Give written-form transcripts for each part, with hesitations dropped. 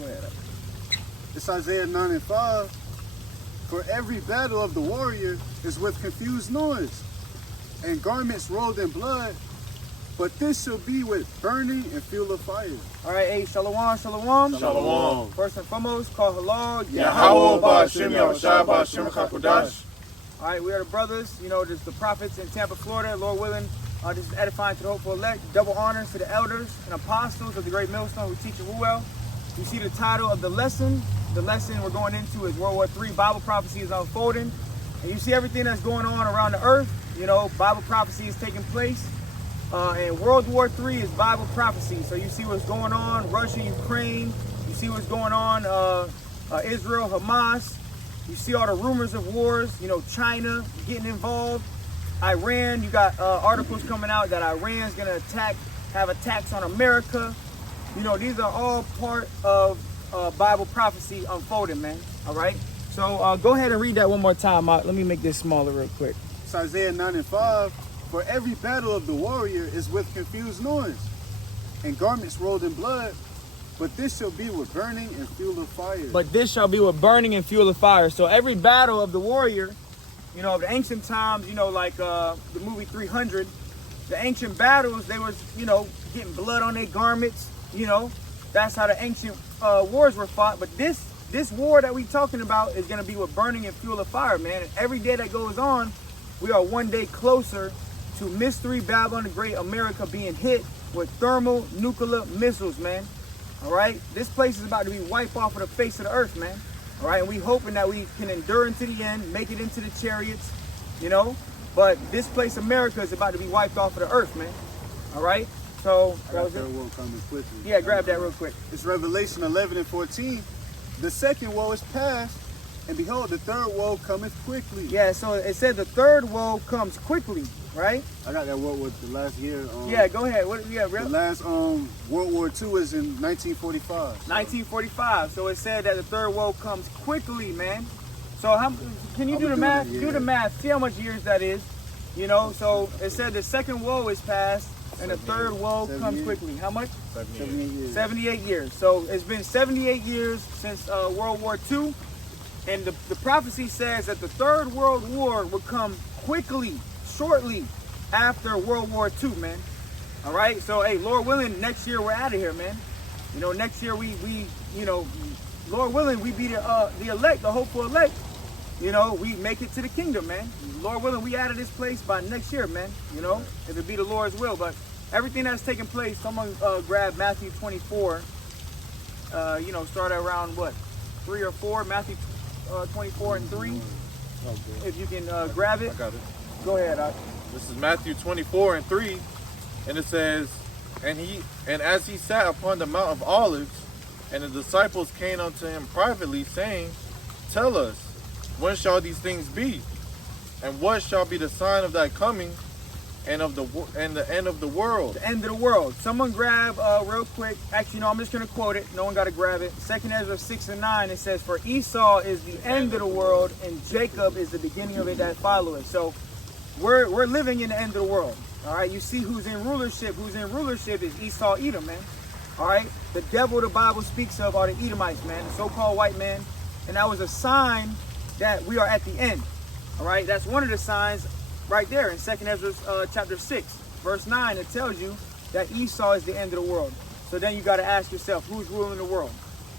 Go ahead. It's Isaiah 9 and 5. For every battle of the warrior is with confused noise, and garments rolled in blood, but this shall be with burning and fuel of fire. All right, hey, shalom, shalom. Shalom. First and foremost, call halal. Yahweh Ba'Shem Yahushua Ba'Shem HaKodash. All right, we are the brothers. You know, there's the prophets in Tampa, Florida. Lord willing, this is edifying to the hopeful elect. Double honors to the elders and apostles of the great millstone who teach it well. You see the title of the lesson. The lesson we're going into is World War III. Bible prophecy is unfolding. And you see everything that's going on around the earth. You know, Bible prophecy is taking place. And World War III is Bible prophecy. So you see what's going on, Russia, Ukraine. You see what's going on, Israel, Hamas. You see all the rumors of wars, you know, China getting involved. Iran, you got articles coming out that Iran's gonna have attacks on America. You know, these are all part of Bible prophecy unfolding, man. All right. So go ahead and read that one more time. Let me make this smaller real quick. It's Isaiah 9 and 5. For every battle of the warrior is with confused noise, and garments rolled in blood, but this shall be with burning and fuel of fire. But this shall be with burning and fuel of fire. So every battle of the warrior, you know, of the ancient times, you know, like the movie 300, the ancient battles, they was, you know, getting blood on their garments. You know, that's how the ancient wars were fought. But this war that we talking about is going to be with burning and fuel of fire, man. And every day that goes on, we are one day closer to Mystery Babylon the Great America being hit with thermonuclear missiles, man. All right, this place is about to be wiped off of the face of the earth, man. All right, and we hoping that we can endure into the end, make it into the chariots, you know. But this place, America, is about to be wiped off of the earth, man. All right, so that was it. Third woe coming quickly. Yeah, grab that real quick. It's Revelation 11 and 14. The second woe is past, and behold, the third woe cometh quickly. Yeah, so it said the third woe comes quickly, right? I got that what with the last year. Yeah, go ahead. What? Yeah, real. The last World War II is in 1945. 1945. So it said that the third woe comes quickly, man. So how can you do the math? Do the math. See how much years that is. You know. So it said the second woe is past, and the third woe comes quickly. How much? 78 years. 78 years. So it's been 78 years since World War II. And the prophecy says that the Third World War will come quickly, shortly after World War II, man. All right. So, hey, Lord willing, next year we're out of here, man. You know, next year we you know, Lord willing, we be the elect, the hopeful elect. You know, we make it to the kingdom, man. Lord willing, we out of this place by next year, man. You know, if it be the Lord's will. But everything that's taking place, someone grab Matthew 24. You know, start at around what, 3 or 4, Matthew 24 and 3. Okay. If you can grab it. I got it. Go ahead. This is Matthew 24 and 3, and it says, and as he sat upon the Mount of Olives, and the disciples came unto him privately, saying, Tell us, when shall these things be? And what shall be the sign of thy coming and of the end of the world? The end of the world. Someone grab real quick. Actually, no, I'm just going to quote it. No one got to grab it. 2 Ezra 6 and 9, it says, For Esau is the end of the world, and Jacob is the beginning of it that followeth. So we're living in the end of the world. All right, you see who's in rulership. Who's in rulership is Esau, Edom, man. All right, the devil the Bible speaks of are the Edomites, man, the so-called white man. And that was a sign that we are at the end. All right, that's one of the signs right there in 2 Ezra chapter 6, verse 9. It tells you that Esau is the end of the world. So then you got to ask yourself, who's ruling the world?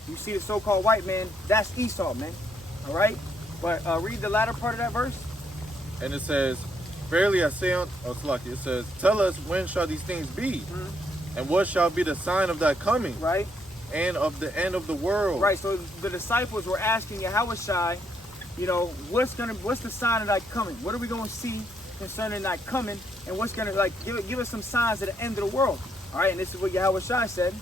You see the so-called white man, that's Esau, man. All right, but read the latter part of that verse. And it says, Verily I say unto it says, Tell us, when shall these things be? Mm-hmm. And what shall be the sign of thy coming? Right. And of the end of the world? Right. So the disciples were asking Yahushua, you know, what's the sign of thy coming? What are we going to see concerning thy coming? And what's going to, like, give us some signs at the end of the world? All right. And this is what Yahushua said.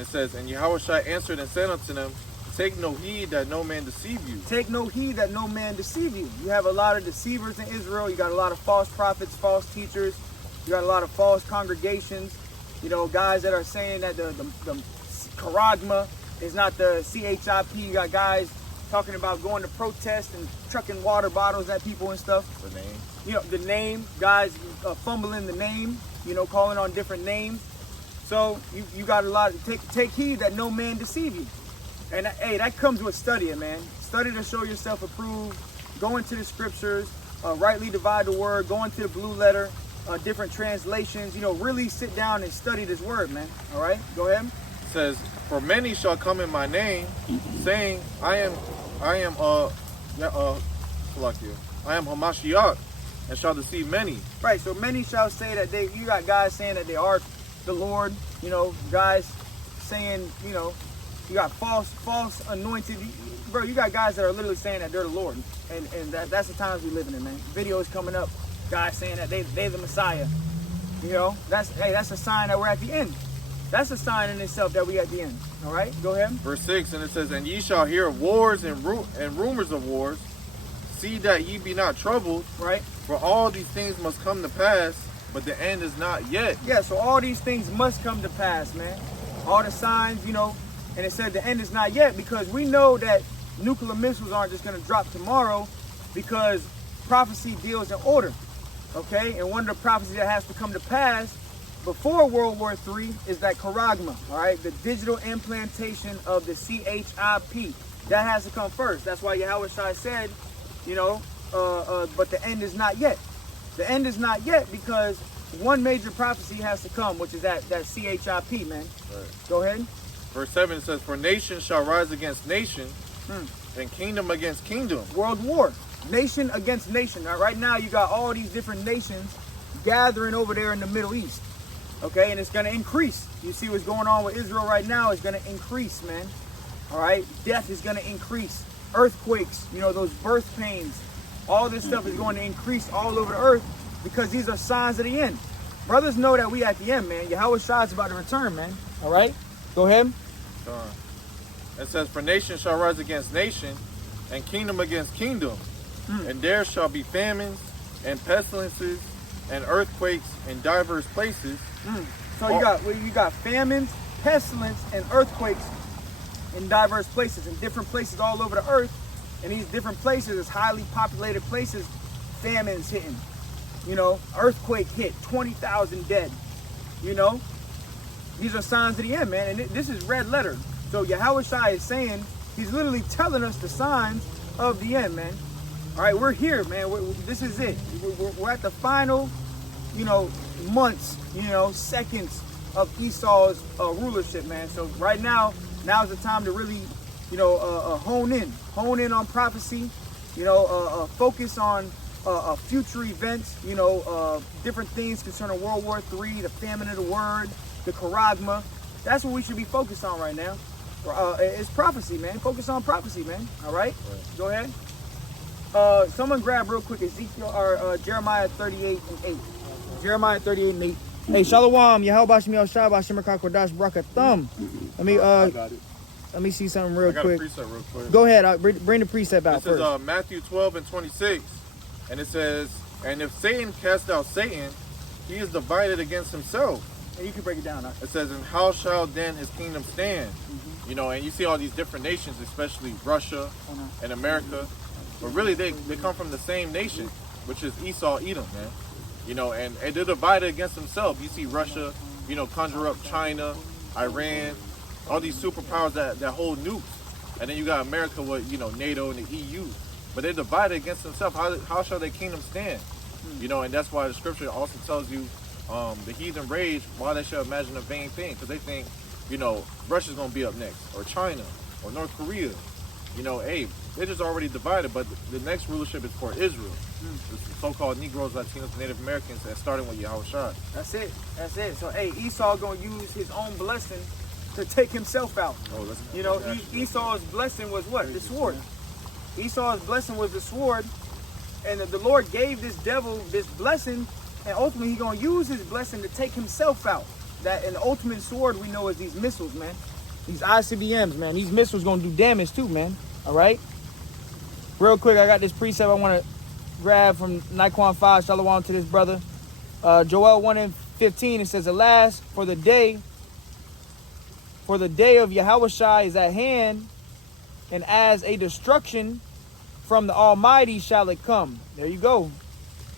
It says, And Yahushua answered and said unto them, Take no heed that no man deceive you. Take no heed that no man deceive you. You have a lot of deceivers in Israel. You got a lot of false prophets, false teachers. You got a lot of false congregations. You know, guys that are saying that the charagma is not the CHIP. You got guys talking about going to protest and trucking water bottles at people and stuff. The name. You know, the name. Guys fumbling the name. You know, calling on different names. So you got a lot. Take heed that no man deceive you. And hey, that comes with studying, man. Study to show yourself approved. Go into the scriptures, rightly divide the word. Go into the blue letter, different translations. You know, really sit down and study this word, man. All right, go ahead. It says, "For many shall come in my name, saying, I am Hamashiach, and shall deceive many." Right. So many shall say that they. You got guys saying that they are the Lord. You know, guys saying, you know, you got false anointed. Bro, you got guys that are literally saying that they're the Lord, and that's the times we living in, man. Videos coming up, guys saying that they're the Messiah. You know, that's a sign that we're at the end. That's a sign in itself that we at the end. All right, go ahead. Verse 6, and it says, "And ye shall hear of wars and rumors of wars. See that ye be not troubled, Right. for all these things must come to pass, but the end is not yet." Yeah, so all these things must come to pass, man. All the signs, you know, and it said the end is not yet, because we know that nuclear missiles aren't just going to drop tomorrow, because prophecy deals in order, okay? And one of the prophecies that has to come to pass before World War III is that charagma, all right? The digital implantation of the CHIP. That has to come first. That's why Yahweh Shai said, you know, but the end is not yet. The end is not yet, because one major prophecy has to come, which is that CHIP, man. Right. Go ahead. Verse 7, it says, "For nation shall rise against nation, and kingdom against kingdom." World war, nation against nation. Now, right now, you got all these different nations gathering over there in the Middle East, okay? And it's going to increase. You see what's going on with Israel right now is going to increase, man. All right? Death is going to increase. Earthquakes, you know, those birth pains, all this stuff is going to increase all over the earth, because these are signs of the end. Brothers know that we at the end, man. Yahweh Shai is about to return, man. All right? Go ahead. It says, "For nation shall rise against nation, and kingdom against kingdom, and there shall be famines and pestilences and earthquakes in diverse places." So you got famines, pestilence, and earthquakes in diverse places, in different places all over the earth. And these different places is highly populated places. Famines hitting, you know, earthquake hit, 20,000 dead. You know, these are signs of the end, man. And this is red letter. So Yahweh Shai is saying, he's literally telling us the signs of the end, man. All right, we're here, man. This is it. We're at the final, you know, months, you know, seconds of Esau's rulership, man. So right now, now's the time to really, you know, hone in on prophecy, you know, focus on future events, you know, different things concerning World War III, the famine of the word, the charagma. That's what we should be focused on right now. It's prophecy, man. Focus on prophecy, man. All right? Go ahead. Someone grab real quick Ezekiel or Jeremiah 38:8. Jeremiah 38:8. Hey, Shalom, Yahweh Bashim Yahweh Shai Bashim Rakak Kodash Braka Thumb. Let me see something real quick. I got a precept real quick. Go ahead. Bring the precept out first. This first. is Matthew 12:26. And it says, "And if Satan cast out Satan, he is divided against himself." And you can break it down. Huh? It says, "And how shall then his kingdom stand?" You know, and you see all these different nations, especially Russia and America. But really, they come from the same nation, which is Esau, Edom, man. You know, and they're divided against themselves. You see Russia, you know, conjure up China, Iran, all these superpowers that hold nukes. And then you got America with, you know, NATO and the EU. But they're divided against themselves. How shall their kingdom stand? You know, and that's why the scripture also tells you the heathen rage while they shall imagine a vain thing. Because they think, you know, Russia's going to be up next. Or China. Or North Korea. You know, hey, they're just already divided. But the next rulership is for Israel. The so-called Negroes, Latinos, Native Americans, and starting with Yahweh Shai. That's it. So, hey, Esau going to use his own blessing to take himself out. You know, Esau's blessing was what? The sword. Esau's blessing was the sword, and the Lord gave this devil this blessing, and ultimately he's going to use his blessing to take himself out. That and the ultimate sword we know is these missiles, man. These ICBMs, man. These missiles going to do damage too, man. All right? Real quick, I got this precept I want to grab from Nikon 5. Shalom to this brother. Joel 1:15, it says, "Alas, for the day of Yahweh Shai is at hand, and as a destruction from the Almighty shall it come." There you go.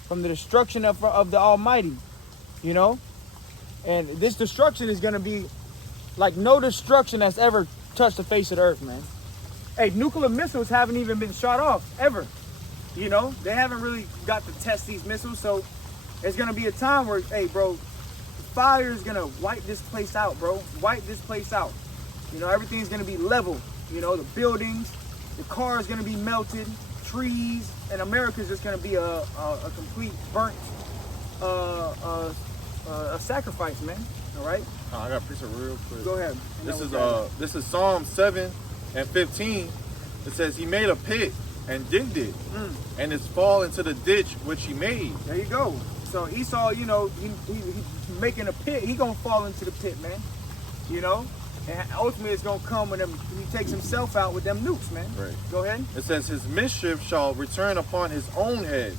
From the destruction of the Almighty. You know? And this destruction is going to be like no destruction that's ever touched the face of the earth, man. Hey, nuclear missiles haven't even been shot off, ever. You know, they haven't really got to test these missiles, so it's going to be a time where, hey, bro, fire is going to wipe this place out, bro. Wipe this place out. You know, everything's going to be level. You know, the buildings, the car is going to be melted, trees, and America's just going to be a complete burnt a sacrifice, man. All right? I got to preach it real quick. Go ahead. This is Psalm 7 and 15. It says, he made a pit and digged it, and it's fall into the ditch which he made. There you go. So Esau, you know, he making a pit. He gonna fall into the pit, man. You know, and ultimately it's gonna come when he takes himself out with them nukes, man. Right. Go ahead. It says, his mischief shall return upon his own head,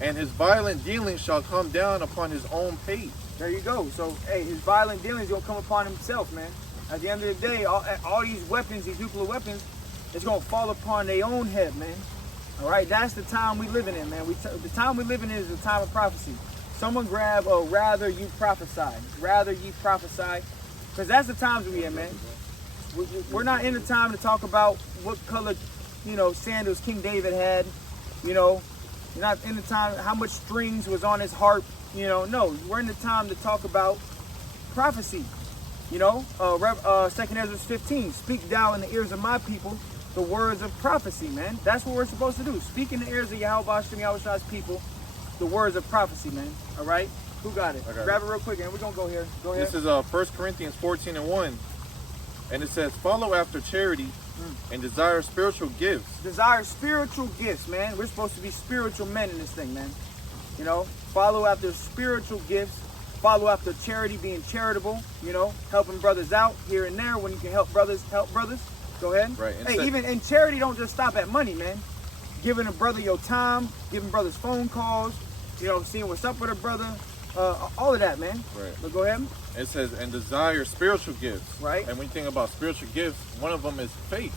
and his violent dealings shall come down upon his own pate. There you go. So, hey, his violent dealings gonna come upon himself, man. At the end of the day, all these weapons, these nuclear weapons, it's gonna fall upon their own head, man. All right, that's the time we living in, man. The time we living in is the time of prophecy. Someone grab, rather you prophesy. Rather you prophesy. Because that's the times we in, man. We're not in the time to talk about what color, you know, sandals King David had. You know, you're not in the time how much strings was on his harp. You know, no, we're in the time to talk about prophecy. You know, 2 Ezra 15, speak thou in the ears of my people the words of prophecy, man. That's what we're supposed to do. Speak in the ears of Yahweh Hashem Yahweh's people the words of prophecy, man. All right? Who got it? Grab it real quick, and we're going to go here. Go ahead. This is 1 Corinthians 14 and 1. And it says, follow after charity and desire spiritual gifts. Desire spiritual gifts, man. We're supposed to be spiritual men in this thing, man. You know, follow after spiritual gifts. Follow after charity, being charitable, you know, helping brothers out here and there when you can help brothers. Go ahead. Right. Hey, even in charity, don't just stop at money, man. Giving a brother your time, giving brothers phone calls, you know, seeing what's up with a brother, all of that, man. Right. But go ahead. It says, and desire spiritual gifts. Right. And when you think about spiritual gifts, one of them is faith.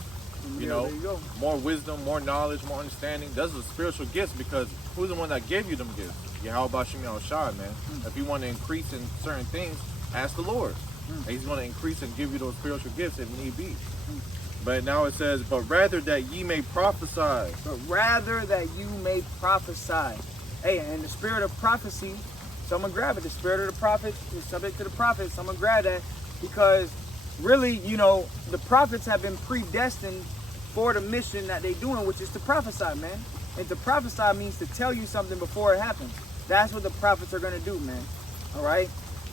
You know, there you go. More wisdom, more knowledge, more understanding. Those are spiritual gifts because who's the one that gave you them gifts? Yahweh Hashem Yahweh, man. If you want to increase in certain things, ask the Lord. And he's going to increase and give you those spiritual gifts if need be. But now it says, but rather that ye may prophesy. But rather that you may prophesy. Hey, and the spirit of prophecy, someone grab it. The spirit of the prophet is subject to the prophet. Someone grab that because really, you know, the prophets have been predestined for the mission that they're doing, which is to prophesy, man. And to prophesy means to tell you something before it happens. That's what the prophets are going to do, man. All right?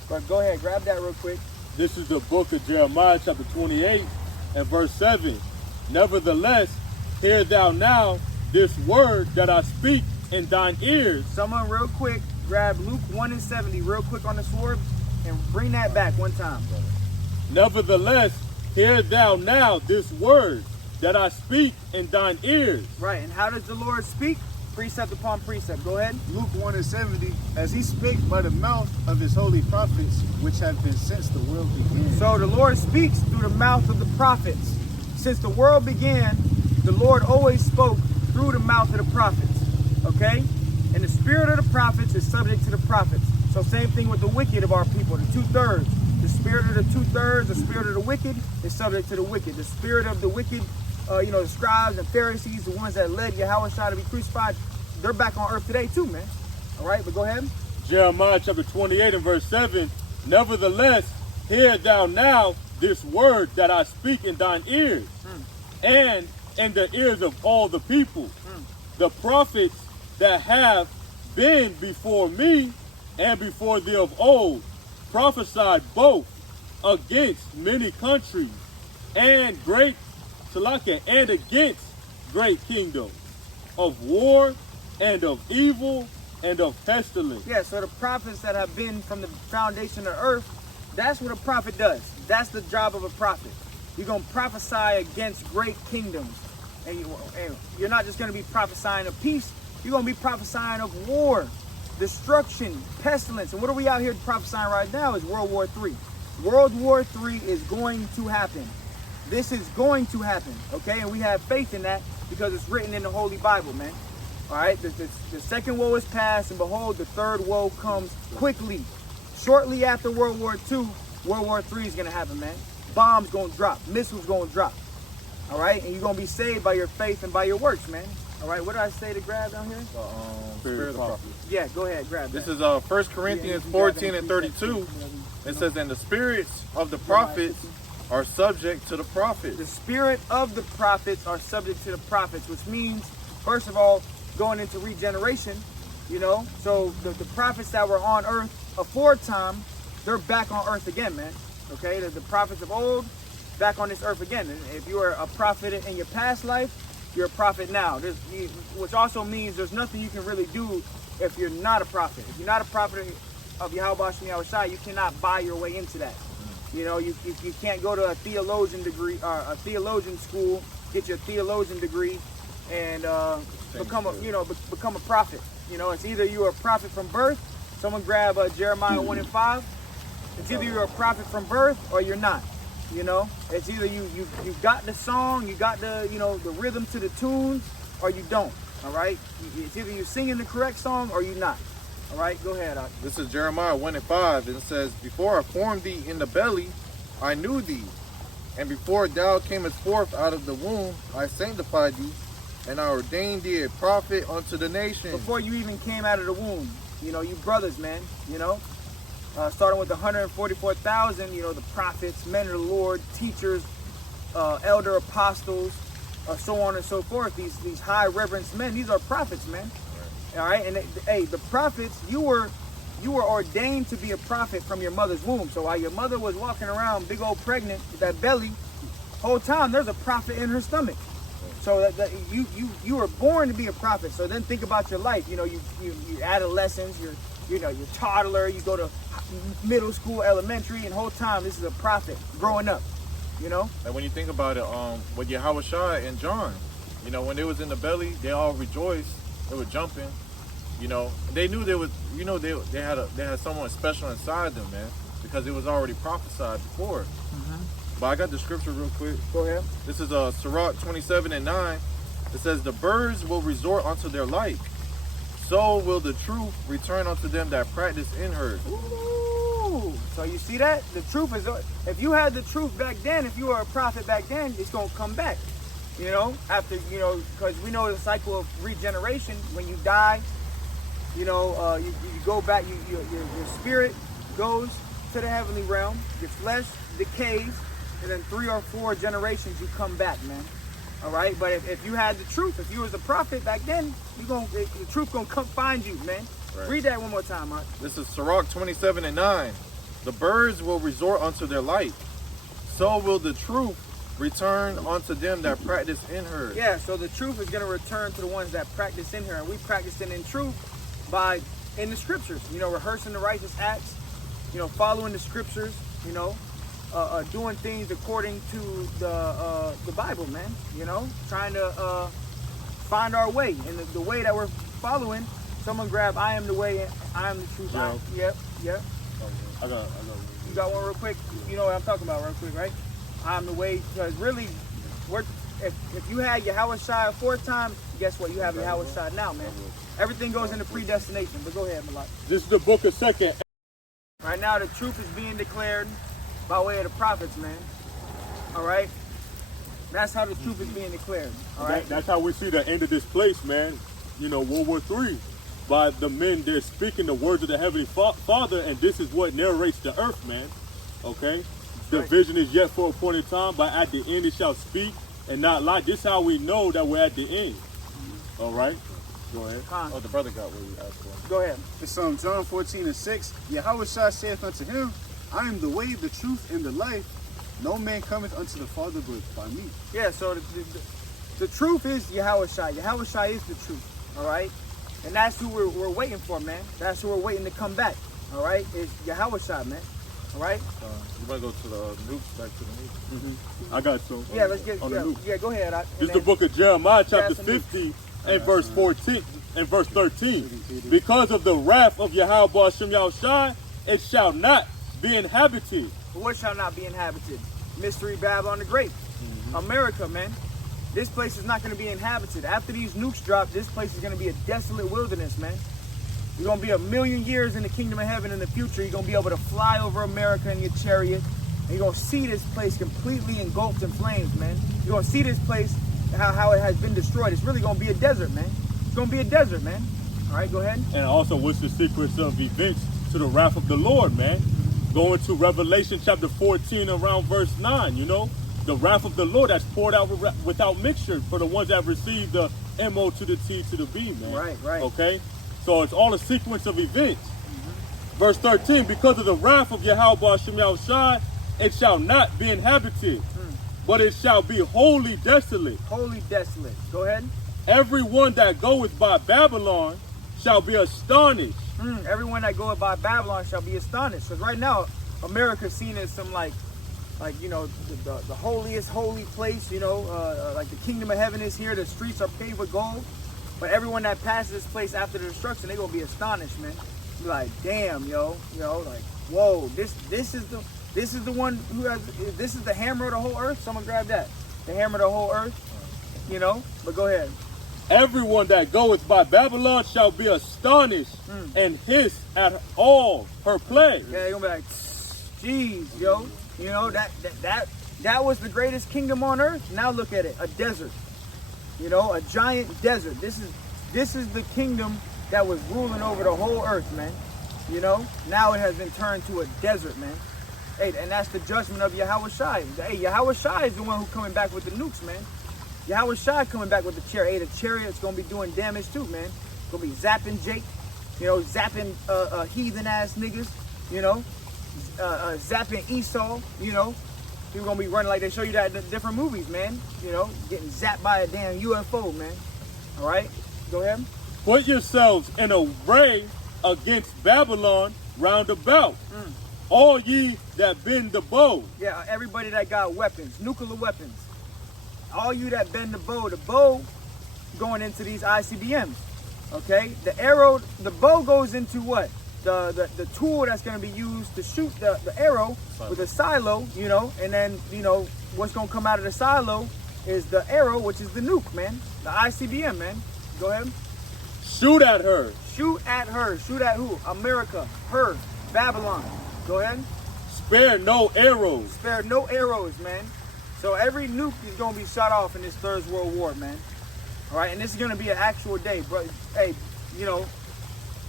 But go ahead, grab that real quick. This is the book of Jeremiah, chapter 28, and verse 7. Nevertheless, hear thou now this word that I speak in thine ears. Someone real quick, grab Luke 1 and 70 real quick on the sword and bring that back one time. Nevertheless, hear thou now this word that I speak in thine ears. Right, and how does the Lord speak? Precept upon precept. Go ahead. Luke 1 and 70, as he spake by the mouth of his holy prophets, which have been since the world began. So the Lord speaks through the mouth of the prophets. Since the world began, the Lord always spoke through the mouth of the prophets. Okay? And the spirit of the prophets is subject to the prophets. So same thing with the wicked of our people, the 2/3. The spirit of the 2/3, the spirit of the wicked is subject to the wicked. The spirit of the wicked, you know, the scribes and Pharisees, the ones that led Yahweh to be crucified, they're back on earth today too, man. All right, but go ahead. Jeremiah chapter 28 and verse 7. Nevertheless, hear thou now this word that I speak in thine ears, and in the ears of all the people. The prophets that have been before me and before thee of old prophesied both against many countries and great and against great kingdoms, of war and of evil and of pestilence. Yeah, so the prophets that have been from the foundation of earth, that's what a prophet does. That's the job of a prophet. You're going to prophesy against great kingdoms. And you're not just going to be prophesying of peace. You're going to be prophesying of war, destruction, pestilence. And what are we out here prophesying right now is World War III. World War III is going to happen. This is going to happen, okay? And we have faith in that because it's written in the Holy Bible, man. All right? The second woe is past, and behold, the third woe comes quickly. shortly after World War II, World War III is going to happen, man. Bombs going to drop. Missiles going to drop. All right? And you're going to be saved by your faith and by your works, man. All right? What did I say to grab down here? Spirit of prophecy. Yeah, go ahead. Grab that. This is 1 Corinthians 14 and 32. It says, and the spirits of the prophets are subject to the prophets. The spirit of the prophets are subject to the prophets, which means, first of all, going into regeneration, you know. So the prophets that were on earth aforetime, they're back on earth again, man. Okay, the prophets of old, back on this earth again. And if you were a prophet in your past life, you're a prophet now. Which also means there's nothing you can really do if you're not a prophet. If you're not a prophet of Yahweh Shem Yahushua, you cannot buy your way into that. You know, you can't go to a theologian degree or a theologian school, get your theologian degree, and become a prophet. You know, it's either you're a prophet from birth. Someone grab Jeremiah 1 and 5. It's either you're a prophet from birth or you're not. You know, it's either you got the song, you got the the rhythm to the tunes, or you don't. All right, it's either you're singing the correct song or you're not. All right, go ahead. This is Jeremiah 1 and 5, and it says, before I formed thee in the belly, I knew thee, and before thou camest forth out of the womb, I sanctified thee, and I ordained thee a prophet unto the nations. Before you even came out of the womb, you brothers, man, starting with the 144,000, the prophets, men of the Lord, teachers, elder apostles, so on and so forth. These high reverence men, these are prophets, man. All right, and the prophets, you were ordained to be a prophet from your mother's womb. So while your mother was walking around big old pregnant with that belly, whole time there's a prophet in her stomach. So that you were born to be a prophet. So then think about your life. You adolescence, you're toddler, you go to middle school, elementary, and whole time this is a prophet growing up. And when you think about it, with Yahushua and John, when they was in the belly, they all rejoiced. They were jumping, They knew they was, they had someone special inside them, man, because it was already prophesied before. Mm-hmm. But I got the scripture real quick. Go ahead. This is Sirach 27 and 9. It says, the birds will resort unto their like, so will the truth return unto them that practice in her. Ooh. So you see that? The truth is, if you had the truth back then, if you were a prophet back then, it's going to come back. After, because we know the cycle of regeneration. When you die, you go back, your spirit goes to the heavenly realm, your flesh decays, and then 3 or 4 generations you come back, man. All right, but if you had the truth, if you was a prophet back then, the truth gonna come find you, man. Right. Read that one more time, Mark. This is Sirach 27 and 9. The birds will resort unto their light, so will the truth return unto them that practice in her. Yeah, so the truth is going to return to the ones that practice in her. And we practice it in truth in the scriptures, rehearsing the righteous acts, following the scriptures, doing things according to the Bible, man, trying to find our way. And the way that we're following, someone grab, I am the way, I am the truth. Yeah. Yep. I got You got one real quick? You know what I'm talking about real quick, right? I'm the way, because really, if you had Yahushua aforetime, guess what? You have Yahushua now, man. Everything goes into predestination. But go ahead, Malak. This is the book of 2nd. Right now, the truth is being declared by way of the prophets, man. All right? That's how the truth is being declared. All right? That's how we see the end of this place, man. World War III. By the men, they're speaking the words of the Heavenly Father, and this is what narrates the earth, man. Okay? The vision is yet for a appointed time, but at the end it shall speak and not lie. This is how we know that we're at the end. All right? Go ahead. Oh, the brother got what you asked for. Go ahead. It's John 14 and 6. Yahushua saith unto him, I am the way, the truth, and the life. No man cometh unto the Father but by me. Yeah, so the truth is Yahushua. Yahushua is the truth. All right? And that's who we're waiting for, man. That's who we're waiting to come back. All right? It's Yahushua, man. All right? You want to go to the nukes, back to the nukes? Mm-hmm. I got some. Yeah, let's get on the nukes. Yeah, go ahead. This is the book of Jeremiah, chapter 50, and verse 14 and verse 13. Because of the wrath of Yahweh Shem Yahushua, it shall not be inhabited. What shall not be inhabited? Mystery Babylon the Great. Mm-hmm. America, man. This place is not going to be inhabited. After these nukes drop, this place is going to be a desolate wilderness, man. You're going to be 1,000,000 years in the kingdom of heaven in the future. You're going to be able to fly over America in your chariot. And you're going to see this place completely engulfed in flames, man. You're going to see this place, how it has been destroyed. It's really going to be a desert, man. It's going to be a desert, man. All right, go ahead. And also, what's the sequence of events to the wrath of the Lord, man? Going to Revelation chapter 14 around verse 9, you know? The wrath of the Lord that's poured out without mixture for the ones that have received the M-O to the T to the B, man. Right. Okay? So it's all a sequence of events. Verse 13, because of the wrath of Yahweh Shem Yahushai, it shall not be inhabited, but it shall be wholly desolate. Wholly desolate. Go ahead. Everyone that goeth by Babylon shall be astonished. Everyone that goeth by Babylon shall be astonished. Because right now, America's seen as some like you know, the holiest holy place, you know, like the kingdom of heaven is here. The streets are paved with gold. But everyone that passes this place after the destruction, they're going to be astonished, man. Be like, damn, yo, like, whoa, this is the one who has, this is the hammer of the whole earth. Someone grab that. The hammer of the whole earth, you know, but go ahead. Everyone that goeth by Babylon shall be astonished and hiss at all her plagues. Yeah, they're going to be like, geez, yo, you know, that was the greatest kingdom on earth. Now look at it, a desert. You know, a giant desert. This is the kingdom that was ruling over the whole earth, man. You know, now it has been turned to a desert, man. Hey, and that's the judgment of Yahweh Shai. Hey, Yahweh Shai is the one who's coming back with the nukes, man. Yahweh Shai coming back with the chariot. Hey, the chariot's gonna be doing damage too, man. Gonna be zapping Jake, you know, zapping heathen ass niggas, you know, zapping Esau, you know. People gonna be running like they show you that in different movies, man. You know, getting zapped by a damn UFO, man. All right, go ahead. Put yourselves in array against Babylon round about. All ye that bend the bow. Yeah, everybody that got weapons, nuclear weapons. All you that bend the bow going into these ICBMs. Okay, the bow goes into what? The tool that's going to be used to shoot the arrow with a silo, you know, and then, you know, what's going to come out of the silo is the arrow, which is the nuke, man. The ICBM, man. Go ahead. Shoot at her. Shoot at her. Shoot at who? America. Her. Babylon. Go ahead. Spare no arrows. Spare no arrows, man. So every nuke is going to be shot off in this Third World War, man. All right, and this is going to be an actual day, bro. Hey, you know,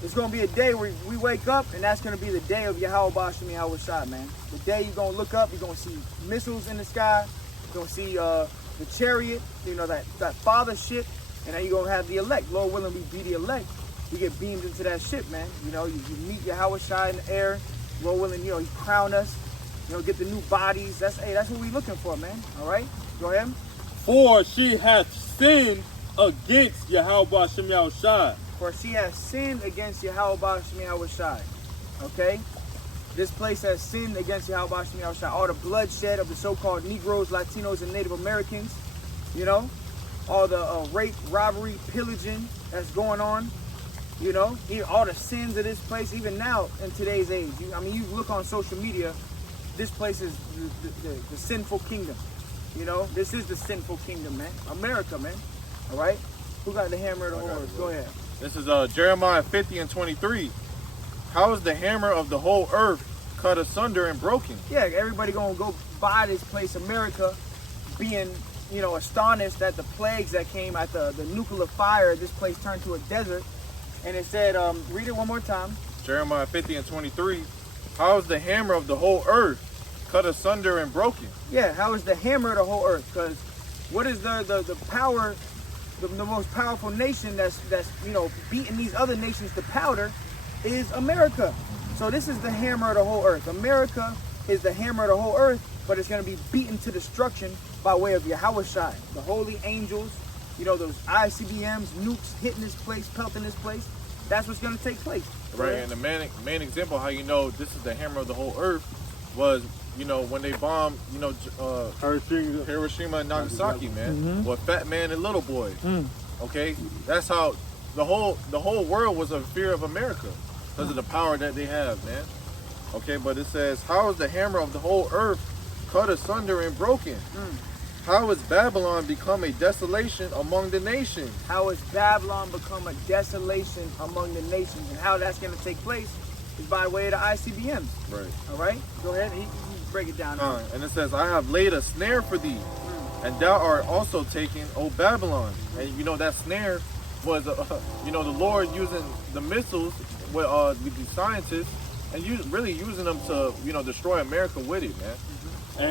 it's going to be a day where we wake up, and that's going to be the day of Yahweh Bashem Yahweh Shai, man. The day you're going to look up, you're going to see missiles in the sky. You're going to see the chariot, you know, that father ship, and then you're going to have the elect. Lord willing, we be the elect. We get beamed into that ship, man. You know, you meet Yahweh Shai in the air. Lord willing, you know, he crown us. You know, get the new bodies. That's what we looking for, man. All right? Go ahead. For she hath sinned against Yahweh Bashem Yahweh Shai. For she has sinned against Yahweh Bashem Yahweh Shai. Okay? This place has sinned against Yahweh Bashem Yahweh Shai. All the bloodshed of the so-called Negroes, Latinos, and Native Americans. You know? All the rape, robbery, pillaging that's going on. You know? All the sins of this place, even now in today's age. I mean, you look on social media, this place is the sinful kingdom. You know? This is the sinful kingdom, man. America, man. All right? Who got the hammer of the horse? Go ahead. This is Jeremiah 50 and 23. How is the hammer of the whole earth cut asunder and broken? Yeah, everybody gonna go by this place, America, being, you know, astonished at the plagues that came at the nuclear fire. This place turned to a desert. And it said, read it one more time. Jeremiah 50 and 23. How is the hammer of the whole earth cut asunder and broken? Yeah, how is the hammer of the whole earth? Because what is the power, the most powerful nation that's you know, beating these other nations to powder is America. So this is the hammer of the whole earth. America is the hammer of the whole earth, but it's going to be beaten to destruction by way of Yahweh Shai. The holy angels, you know, those ICBMs, nukes hitting this place, pelting this place. That's what's going to take place. Right, and the main example how you know this is the hammer of the whole earth was, you know, when they bombed, you know, Hiroshima and Nagasaki, man, with Fat Man and Little Boy. Okay, that's how the whole world was a fear of America because of the power that they have, man. Okay, but it says, how is the hammer of the whole earth cut asunder and broken? how has Babylon become a desolation among the nations? How has Babylon become a desolation among the nations? And how that's going to take place is by way of the ICBMs. Right. All right? Go ahead. You break it down. And it says, I have laid a snare for thee, and thou art also taken, O Babylon. And you know that snare was, you know, the Lord using the missiles with these scientists and really using them to, you know, destroy America with it, man.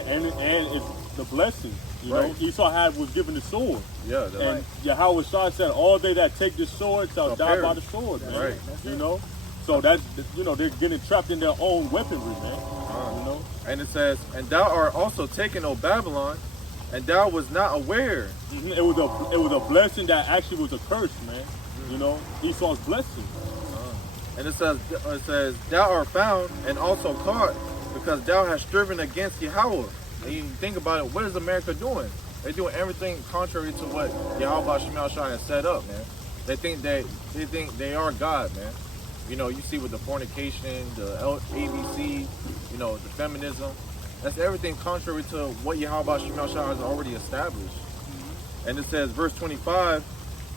And it's the blessing. You Right. know, Esau was given the sword. Yeah, that's And right. Yahweh Shah said, all they that take the sword shall Shall die by perish. the sword, man. Right. You know? So that, you know, they're getting trapped in their own weaponry, man. You know? And it says, and thou art also taken, O Babylon, and thou was not aware. It was a blessing that actually was a curse, man. You know, Esau's blessing. And it says, thou art found and also caught, because thou hast striven against Yahweh. And you think about it, what is America doing? They're doing everything contrary to what Yahweh Shemel Shai has set up, man. They think they are God, man. You know, you see with the fornication, the ABC, you know, the feminism. That's everything contrary to what Yahweh Shemel Shai has already established. And it says, verse 25,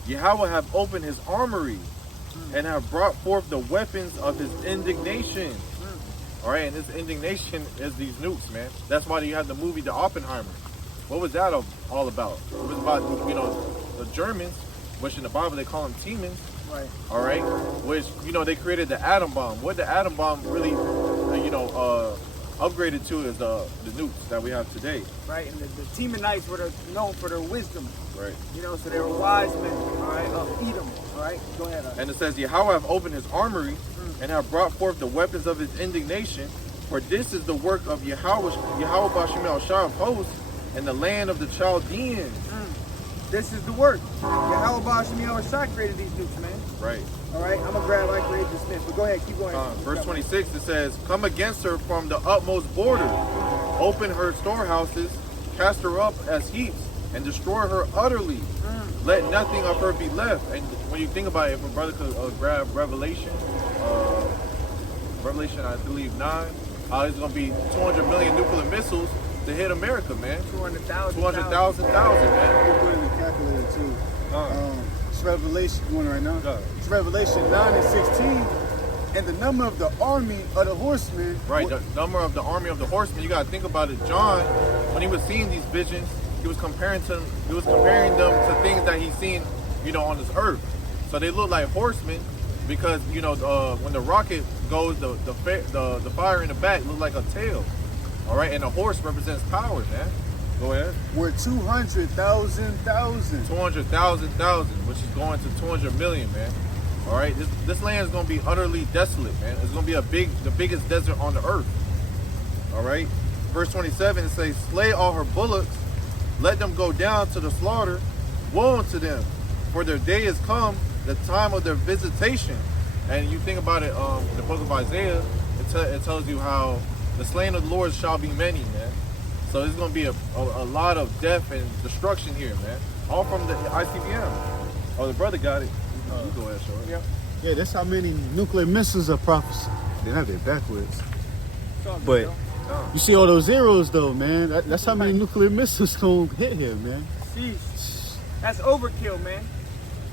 Yahweh have opened his armory and have brought forth the weapons of his indignation. All right, and this indignation is these nukes, man. That's why you have the movie The Oppenheimer. What was that all about? It was about, you know, the Germans, which in the Bible they call them Temens. Right. All right, which, you know, they created the atom bomb. What the atom bomb really, you know, upgraded to is the nukes that we have today. Right. And the Temanites were known for their wisdom. Right. You know, so they were wise men. All right. Of Edom. All right. Go ahead. And it says, Yahweh have opened his armory and have brought forth the weapons of his indignation. For this is the work of Yahweh Bashim al-Shah of hosts in the land of the Chaldeans. This is the work. Yahweh Bashim Shah created these nukes, man. Right. All right. I'm gonna grab like Agent Smith, but go ahead. Keep going. Verse 26, it says, come against her from the utmost border, open her storehouses, cast her up as heaps, and destroy her utterly. Let nothing of her be left. And when you think about it, if a brother could grab Revelation, I believe 9, it's going to be 200 million nuclear missiles to hit America, man. 200,000. 200,000, man. We'll put it in the calculator too. It's Revelation, you want it right now? Go. It's Revelation 9 and 16. And the number of the army of the horsemen. Right, the number of the army of the horsemen. You got to think about it. John, when he was seeing these visions, he was comparing them to things that he's seen, you know, on this earth. So they look like horsemen because, you know, when the rocket goes, the fire in the back looks like a tail. All right, and the horse represents power, man. Go ahead. We're 200,000, 200,000, which is going to 200 million, man. All right, this land is going to be utterly desolate, man. It's going to be the biggest desert on the earth. All right, verse 27, it says, slay all her bullocks, let them go down to the slaughter. Woe unto them, for their day is come, the time of their visitation. And you think about it, the book of Isaiah, it tells you how the slain of the Lord shall be many, man. So there's going to be a lot of death and destruction here, man. All from the ICBM. Oh, the brother got it. You go ahead, Short. Yep. Yeah, that's how many nuclear missiles are prophecy. They have it backwards. But you see all those zeros though, man. That's how many nuclear missiles gonna hit here, man. Sheesh. That's overkill, man.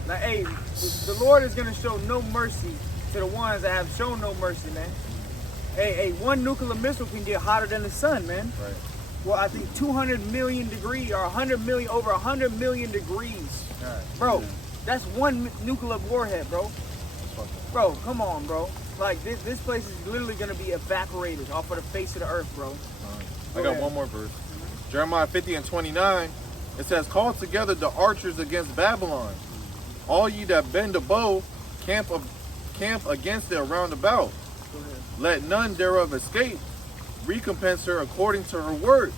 Like, hey, the Lord is gonna show no mercy to the ones that have shown no mercy, man. Hey, one nuclear missile can get hotter than the sun, man. Right. Well, I think 200 million degrees or 100 million, over 100 million degrees. Right. Bro, that's one nuclear warhead, bro. Bro, come on, bro. Like, this place is literally going to be evaporated off of the face of the earth, bro. I got one more verse. Jeremiah 50 and 29, it says, call together the archers against Babylon. All ye that bend a bow, camp against it around about. Let none thereof escape. Recompense her according to her work.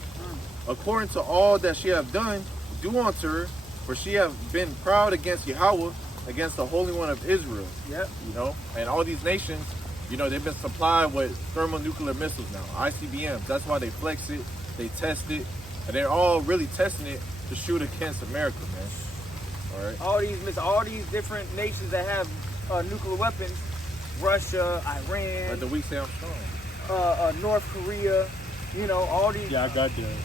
According to all that she have done, do unto her. For she have been proud against Yahweh, against the Holy One of Israel. Yep. You know, and all these nations, you know, they've been supplied with thermonuclear missiles now, ICBMs. That's why they flex it, they test it, and they're all really testing it to shoot against America, man. All right. All these different nations that have nuclear weapons, Russia, Iran, Let the weak say I'm strong. North Korea, you know, all these. Yeah, I got that.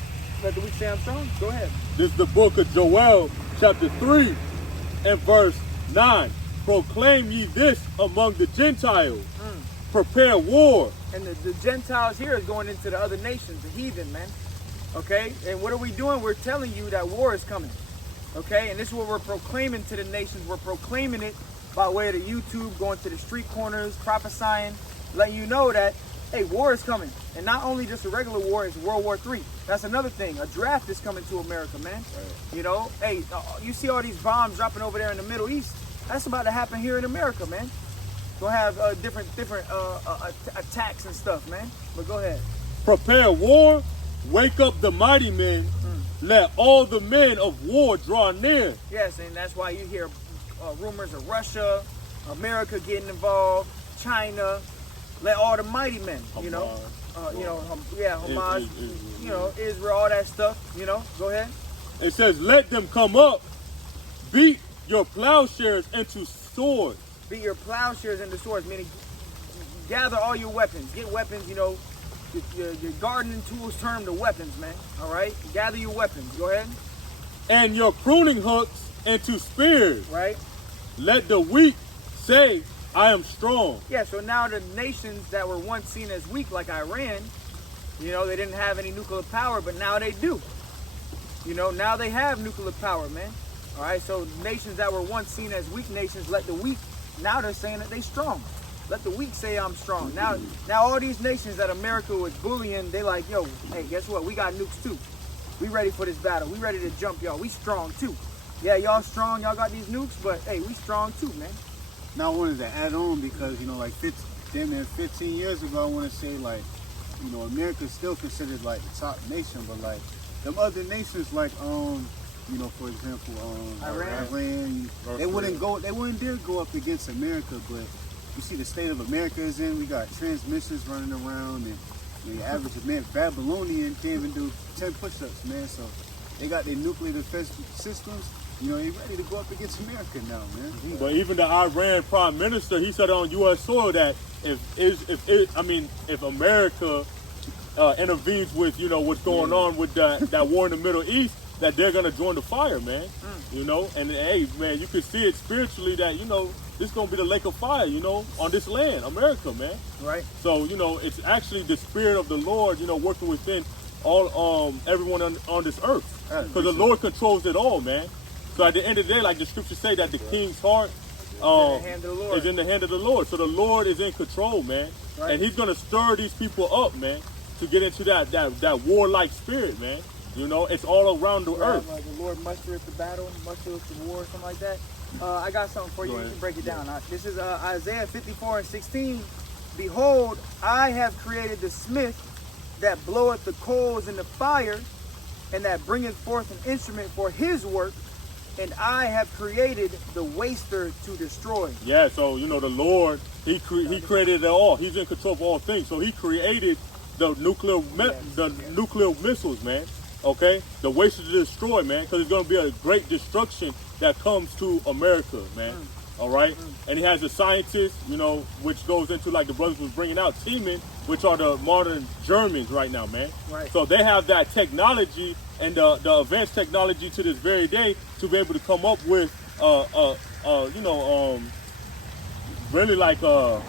Let the weak say I'm strong. Go ahead. This is the book of Joel, chapter 3, and verse 9. Proclaim ye this among the Gentiles. Prepare war. And the Gentiles here is going into the other nations, the heathen, man. Okay? And what are we doing? We're telling you that war is coming. Okay? And this is what we're proclaiming to the nations. We're proclaiming it by way of the YouTube, going to the street corners, prophesying, letting you know that, hey, war is coming. And not only just a regular war, it's World War III. That's another thing. A draft is coming to America, man. Right. You know, hey, you see all these bombs dropping over there in the Middle East. That's about to happen here in America, man. Gonna have different attacks and stuff, man. But go ahead. Prepare war, wake up the mighty men, let all the men of war draw near. Yes, and that's why you hear rumors of Russia, America getting involved, China. Let all the mighty men, Hamas, Israel, all that stuff, Go ahead. It says, let them come up, beat your plowshares into swords. Beat your plowshares into swords, meaning gather all your weapons. Get weapons, your gardening tools turn to weapons, man. All right? Gather your weapons. Go ahead. And your pruning hooks into spears. Right. Let the weak say, I am strong. Yeah, so now the nations that were once seen as weak, like Iran, they didn't have any nuclear power, but now they do. Now they have nuclear power, man. All right, so nations that were once seen as weak nations, let the weak, now they're saying that they strong. Let the weak say I'm strong. Now all these nations that America was bullying, they like, yo, hey, guess what? We got nukes too. We ready for this battle. We ready to jump, y'all. We strong too. Yeah, y'all strong. Y'all got these nukes, but hey, we strong too, man. Now I wanted to add on because, 15 years ago, I want to say, America's still considered, the top nation, but, them other nations, for example, Iran, they wouldn't dare go up against America, but you see the state of America is in, we got transmissions running around, and the average Babylonian can't even do 10 push-ups, man, so they got their nuclear defense systems. They're ready to go up against America now, man. But even the Iran prime minister, he said on U.S. soil that if America intervenes with what's going on with that war in the Middle East, that they're gonna join the fire, man. And hey, man, you can see it spiritually that this is gonna be the lake of fire, on this land, America, man. Right. So it's actually the spirit of the Lord, working within all everyone on this earth, because the Lord controls it all, man. So at the end of the day, like the scriptures say, that the king's heart is in the hand of the Lord. So the Lord is in control, man. Right. And he's going to stir these people up, man, to get into that warlike spirit, man. It's all around the earth. The Lord mustereth the battle, mustereth the war, something like that. I got something for you. You can break it down. This is Isaiah 54:16. Behold, I have created the smith that bloweth the coals in the fire, and that bringeth forth an instrument for his work. And I have created the waster to destroy. Yeah, so the Lord, He created it all. He's in control of all things. So He created the nuclear missiles, man. Okay, the waster to destroy, man, because it's going to be a great destruction that comes to America, man. All right, and He has the scientists, which goes into like the brothers was bringing out, Seamen, which are the modern Germans right now, man. Right. So they have that technology and the advanced technology to this very day to be able to come up with really like a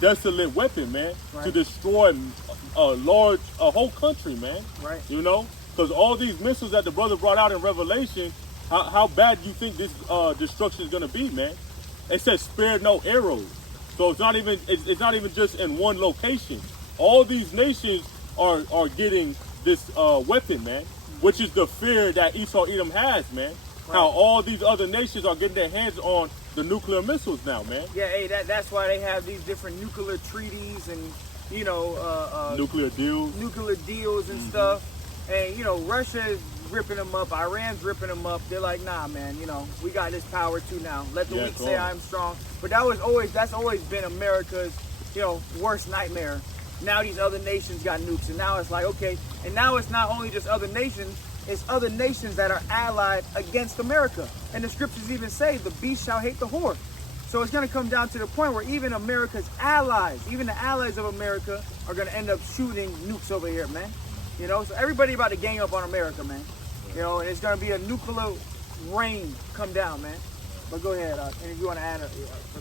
desolate weapon, man, right, to destroy a whole country, man. Right. Because all these missiles that the brother brought out in Revelation, how bad do you think this destruction is going to be, man? It says spare no arrows. So it's not even just in one location. All these nations are getting this weapon, man, which is the fear that Esau Edom has, man. Right. How all these other nations are getting their hands on the nuclear missiles now, man. Yeah, hey, that's why they have these different nuclear treaties and nuclear deals and stuff. And Russia is ripping them up, Iran's ripping them up. They're like, nah, man, we got this power too now. Let the weak say I'm strong. But that's always been America's worst nightmare. Now these other nations got nukes, and now it's like, okay, and now it's not only just other nations, it's other nations that are allied against America. And the scriptures even say the beast shall hate the whore. So it's going to come down to the point where even America's allies, even the allies of America, are going to end up shooting nukes over here, man. You know, so everybody about to gang up on America, man. You know, and it's gonna be a nuclear rain come down, man. But go ahead, and if you want to add,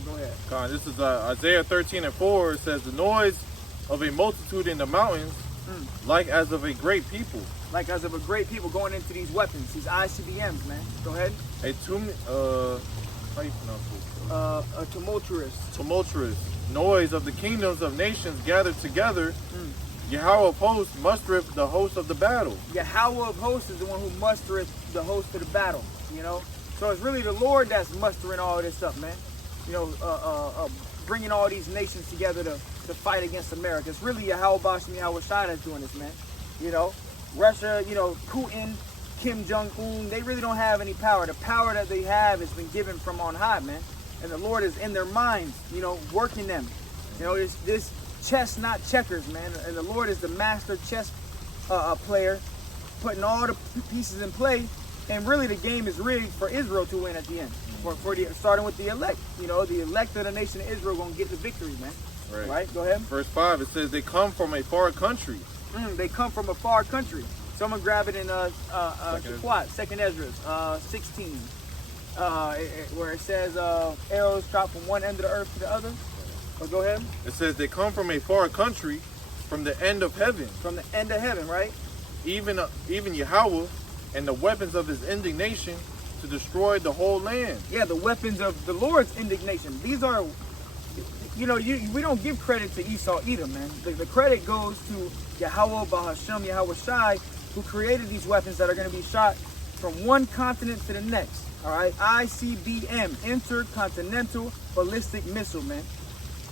go ahead. God, this is Isaiah 13:4. It says, "The noise of a multitude in the mountains, like as of a great people." Like as of a great people going into these weapons, these ICBMs, man. Go ahead. How you pronounce it? A Tumultuous noise of the kingdoms of nations gathered together. Yahweh of hosts mustereth the host of the battle. Yahweh of hosts is the one who mustereth the host of the battle. You know, so it's really the Lord that's mustering all of this stuff, man. You know, bringing all these nations together to fight against America. It's really Yahweh Bashim Yahweh Shai that's doing this, man. You know, Russia, you know, Putin, Kim Jong-un, they really don't have any power. The power that they have has been given from on high, man. And the Lord is in their minds, you know, working them. You know, this chess, not checkers, man. And the Lord is the master chess player, putting all the pieces in play. And really, the game is rigged for Israel to win at the end. Starting with the elect. You know, the elect of the nation of Israel going to get the victory, man. Right? Go ahead. Verse 5, it says, "They come from a far country." They come from a far country. Someone grab it in Second Ezra 16, where it says arrows drop from one end of the earth to the other. But go ahead. It says, "They come from a far country, from the end of heaven." From the end of heaven, right? Even Yahweh and the weapons of his indignation to destroy the whole land. Yeah, the weapons of the Lord's indignation. These are, you know, we don't give credit to Esau Edom, man. The credit goes to Yahweh Bahashem Yahweh Shai, who created these weapons that are going to be shot from one continent to the next. All right, ICBM, intercontinental ballistic missile, man.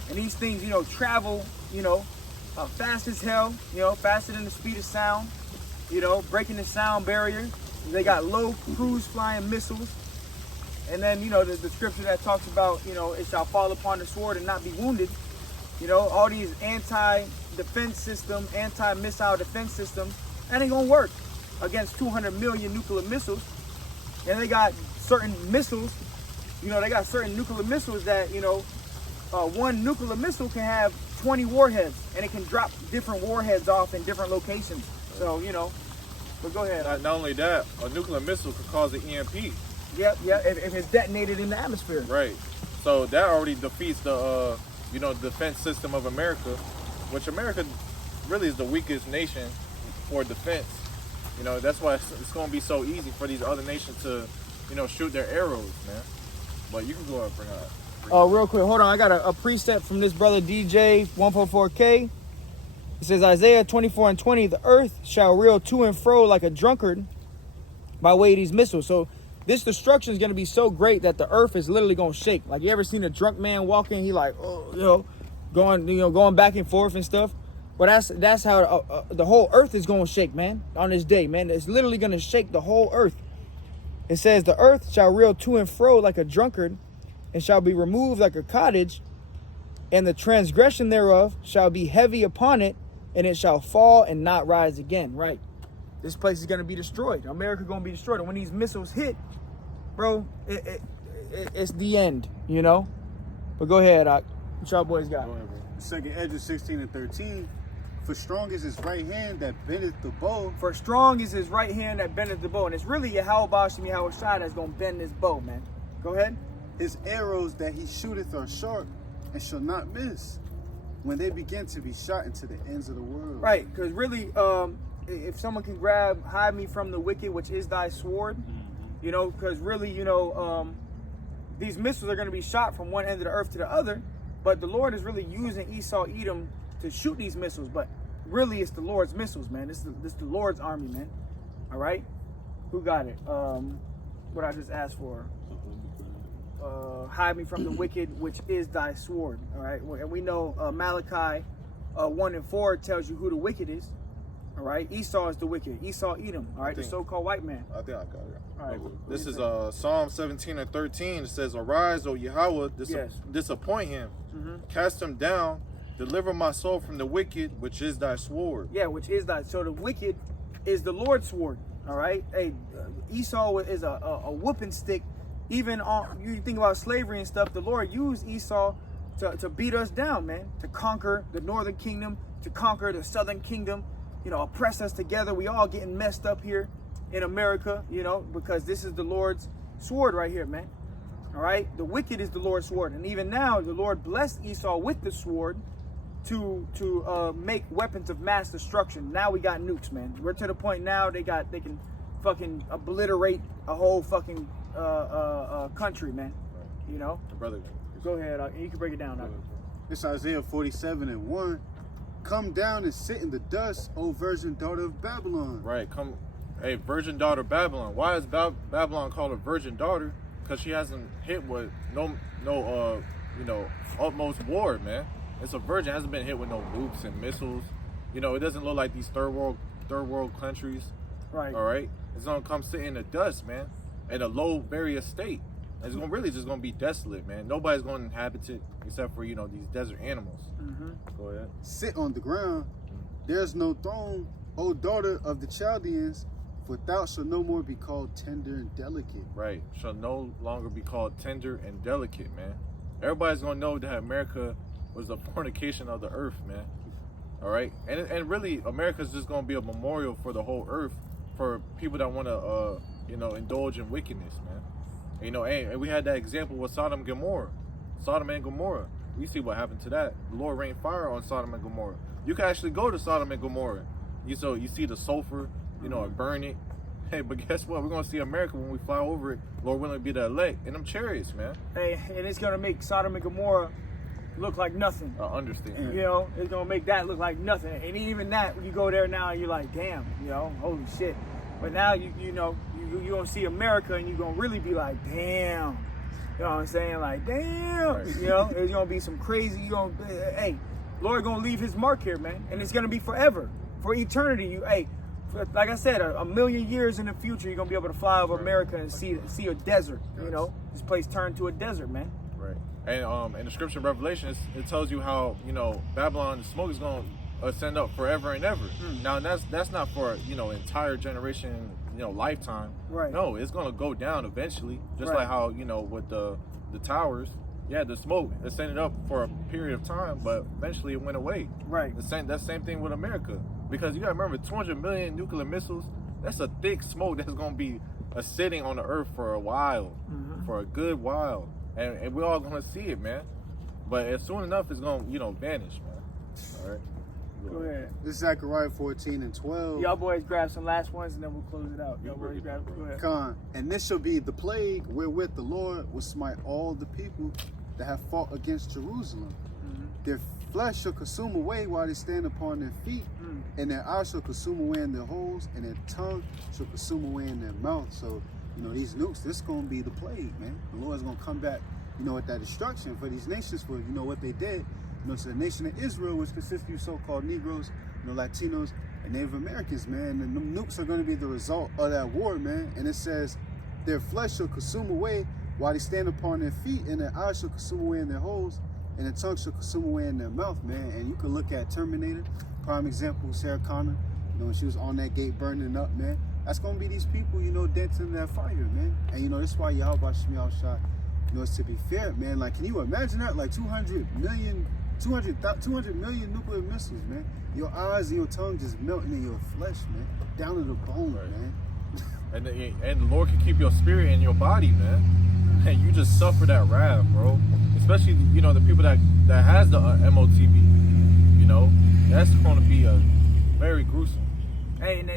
And these things, you know, travel, you know, fast as hell, you know, faster than the speed of sound, you know, breaking the sound barrier. They got low cruise flying missiles. And then, you know, the scripture that talks about, you know, it shall fall upon the sword and not be wounded. You know, all these anti-defense system, anti-missile defense systems, that ain't gonna work against 200 million nuclear missiles. And they got certain missiles, you know, they got certain nuclear missiles that, you know, one nuclear missile can have 20 warheads, and it can drop different warheads off in different locations. So, you know, but go ahead. Not only that, a nuclear missile could cause an EMP. Yep, if it's detonated in the atmosphere. Right. So that already defeats the, you know, defense system of America, which America really is the weakest nation for defense. You know, that's why it's going to be so easy for these other nations to, you know, shoot their arrows, man. But you can go ahead and bring out. Real quick, hold on. I got a precept from this brother DJ 144K. It says Isaiah 24:20, "The earth shall reel to and fro like a drunkard by way of these missiles." So this destruction is going to be so great that the earth is literally going to shake. Like, you ever seen a drunk man walking? He like, oh, you know, going back and forth and stuff. But that's how the whole earth is going to shake, man, on this day, man. It's literally going to shake the whole earth. It says, "The earth shall reel to and fro like a drunkard, and shall be removed like a cottage, and the transgression thereof shall be heavy upon it, and it shall fall and not rise again." Right? This place is going to be destroyed. America going to be destroyed. And when these missiles hit, bro, it's the end, you know? But go ahead, what y'all boys got? Go ahead, bro. Second Ezra 16:13. "For strong is his right hand that bendeth the bow." For strong is his right hand that bendeth the bow. And it's really Yahweh Bashim Yahweh Shai that's going to bend this bow, man. Go ahead. "His arrows that he shooteth are sharp and shall not miss, when they begin to be shot into the ends of the world." Right, because really, if someone can hide me from the wicked, which is thy sword, you know, because really, you know, these missiles are going to be shot from one end of the earth to the other, but the Lord is really using Esau Edom to shoot these missiles, but really it's the Lord's missiles, man. This is the Lord's army, man. All right? Who got it? What I just asked for. Hide me from the wicked, which is thy sword. All right? And we know Malachi 1:4 tells you who the wicked is. All right? Esau is the wicked. Esau Edom. All right? The so-called white man. I think I got it. All right. This is Psalm 17:13. It says, "Arise, O Yahweh, disappoint him, cast him down, deliver my soul from the wicked, which is thy sword." Yeah, which is thy. So the wicked is the Lord's sword. All right? Hey, Esau is a whooping stick. Even on, you think about slavery and stuff, the Lord used Esau to beat us down, man, to conquer the northern kingdom, to conquer the southern kingdom. you know, oppress us together. We all getting messed up here in America, you know, because this is the Lord's sword right here, man. All right, the wicked is the Lord's sword, and even now the Lord blessed Esau with the sword to make weapons of mass destruction. Now we got nukes, man. We're to the point now they can fucking obliterate a whole fucking country, man. You know. Brother, go ahead. You can break it down. It's Isaiah 47:1. Come down and sit in the dust, O virgin daughter of Babylon. Right, come, hey, virgin daughter Babylon. Why is Babylon called a virgin daughter? Because she hasn't hit with no you know, utmost war, man. It's a virgin, hasn't been hit with no nukes and missiles. You know, it doesn't look like these third world countries. Right. All right. It's gonna come sit in the dust, man, in a low, very estate. It's gonna really just gonna be desolate, man. Nobody's gonna inhabit it except for, you know, these desert animals. Mm-hmm. Go ahead. Sit on the ground. There's no throne, O daughter of the Chaldeans, for thou shalt no more be called tender and delicate. Right. Shall no longer be called tender and delicate, man. Everybody's gonna know that America was the fornication of the earth, man. All right. And really, America's just gonna be a memorial for the whole earth for people that wanna you know, indulge in wickedness, man. And, you know, and we had that example with Sodom and Gomorrah. We see what happened to that. The Lord rained fire on Sodom and Gomorrah. You can actually go to Sodom and Gomorrah. You see the sulfur, you know, and burn it. Hey, but guess what? We're gonna see America when we fly over it. Lord willing, be the elect in them chariots, man. Hey, and it's gonna make Sodom and Gomorrah look like nothing. Understand. You know, it's gonna make that look like nothing. And even that, when you go there now, you're like, damn, you know, holy shit. But now you know, you gonna see America, and you're gonna really be like, damn. You know what I'm saying? Like, damn. Right. You know, there's gonna be some crazy. Hey, Lord gonna leave His mark here, man, and it's gonna be forever, for eternity. Like I said, a million years in the future, you're gonna be able to fly over America and see a desert. You know, this place turned to a desert, man. Right. And in the scripture of Revelation, it tells you how, you know, Babylon, the smoke is going to ascend up forever and ever. Now, that's not for, you know, entire generation, you know, lifetime. Right. No, it's going to go down eventually. Just Right. like how, you know, with the towers, yeah, the smoke ascended up for a period of time, but eventually it went away. Right. That same thing with America. Because you got to remember, 200 million nuclear missiles, that's a thick smoke that's going to be sitting on the earth for a while, for a good while. And we're all gonna see it, man. But as soon enough, it's gonna, you know, vanish, man. All right. Go ahead. This is Zechariah 14:12. Y'all boys grab some last ones, and then we'll close it out. Y'all boys grab. Go ahead. Con, and this shall be the plague wherewith the Lord will smite all the people that have fought against Jerusalem. Their flesh shall consume away while they stand upon their feet, and their eyes shall consume away in their holes, and their tongue shall consume away in their mouth. So, you know, these nukes, this is going to be the plague, man. The Lord's going to come back, you know, with that destruction for these nations, for, you know, what they did, you know, to the nation of Israel, which consists of you so-called Negroes, you know, Latinos, and Native Americans, man. And them nukes are going to be the result of that war, man. And it says, their flesh shall consume away while they stand upon their feet, and their eyes shall consume away in their holes, and their tongue shall consume away in their mouth, man. And you can look at Terminator, prime example, Sarah Connor, you know, when she was on that gate burning up, man. That's going to be these people, you know, dancing in that fire, man. And, you know, that's why Yahweh Shemiah shot, you know, it's to be fair, man. Like, can you imagine that? Like 200 million nuclear missiles, man. Your eyes and your tongue just melting in your flesh, man. Down to the bone, Right. man. And the Lord can keep your spirit in your body, man. And you just suffer that wrath, bro. Especially, you know, the people that has the MOTB, you know. That's going to be very gruesome. Hey, and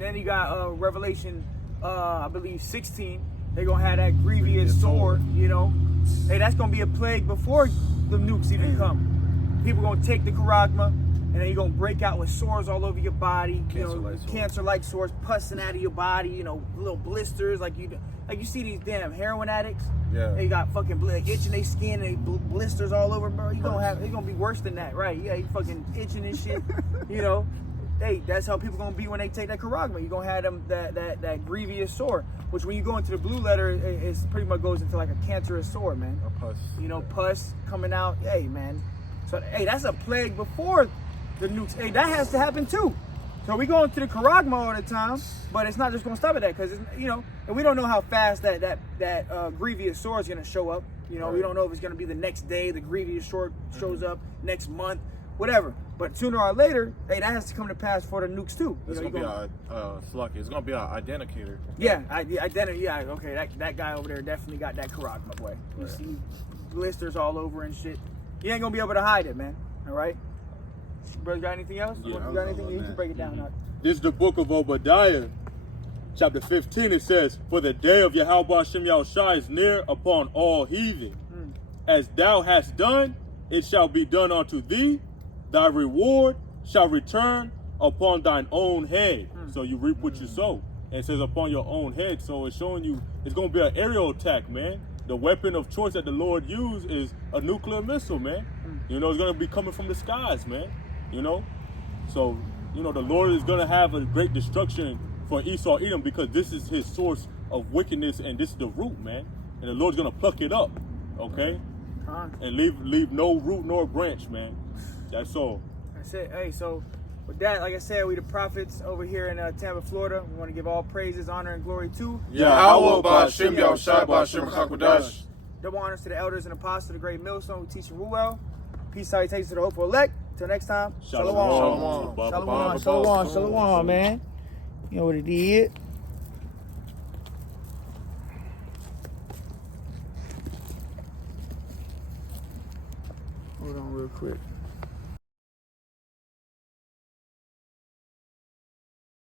then you got Revelation, I believe 16. They're gonna have that grievous sword, you know. Hey, that's gonna be a plague before the nukes even come. People gonna take the charagma, and then you're gonna break out with sores all over your body, cancer-like sores pussing out of your body, you know, little blisters, like you see these damn heroin addicts. Yeah. They got fucking itching their skin and blisters all over, bro. It's gonna be worse than that, right? Yeah, you fucking itching and shit, you know. Hey, that's how people gonna be when they take that charagma. You're gonna have them that grievous sore, which when you go into the blue letter, it pretty much goes into like a cancerous sore, man. A pus. You know, pus coming out. Hey, man. So, hey, that's a plague before the nukes. Hey, that has to happen too. So we go into the charagma all the time, but it's not just gonna stop at that, because you know, and we don't know how fast that grievous sore is gonna show up. You know, we don't know if it's gonna be the next day the grievous sore shows up, next month. whatever. But sooner or later, hey, that has to come to pass for the nukes too. It's gonna be it's gonna be an identicator. Yeah, identity. Yeah, okay. That guy over there definitely got that Karak, my boy. You see blisters all over and shit. You ain't gonna be able to hide it, man. All right. Brother, got anything else? Yeah, You got anything? You can break it down. This is the book of Obadiah, chapter 15. It says, "For the day of Yahweh Shem Yahushua is near upon all heathen. As thou hast done, it shall be done unto thee. Thy reward shall return upon thine own head." So you reap what you sow. And it says upon your own head. So it's showing you it's going to be an aerial attack, man. The weapon of choice that the Lord used is a nuclear missile, man. You know, it's going to be coming from the skies, man. You know? So, you know, the Lord is going to have a great destruction for Esau Edom because this is his source of wickedness and this is the root, man. And the Lord's going to pluck it up, okay? And leave no root nor branch, man. That's all. That's it. Hey, so with that, like I said, we the prophets over here in Tampa, Florida. We want to give all praises, honor, and glory to Yahweh Ba'Shem Yahushua Ba'Shem Chakodash. double honors to the elders and apostles of the great millstone who teach and rule well. Peace, salutations to the hopeful elect. Till next time. Shalom. Shalom, man. You know what it is. Hold on real quick.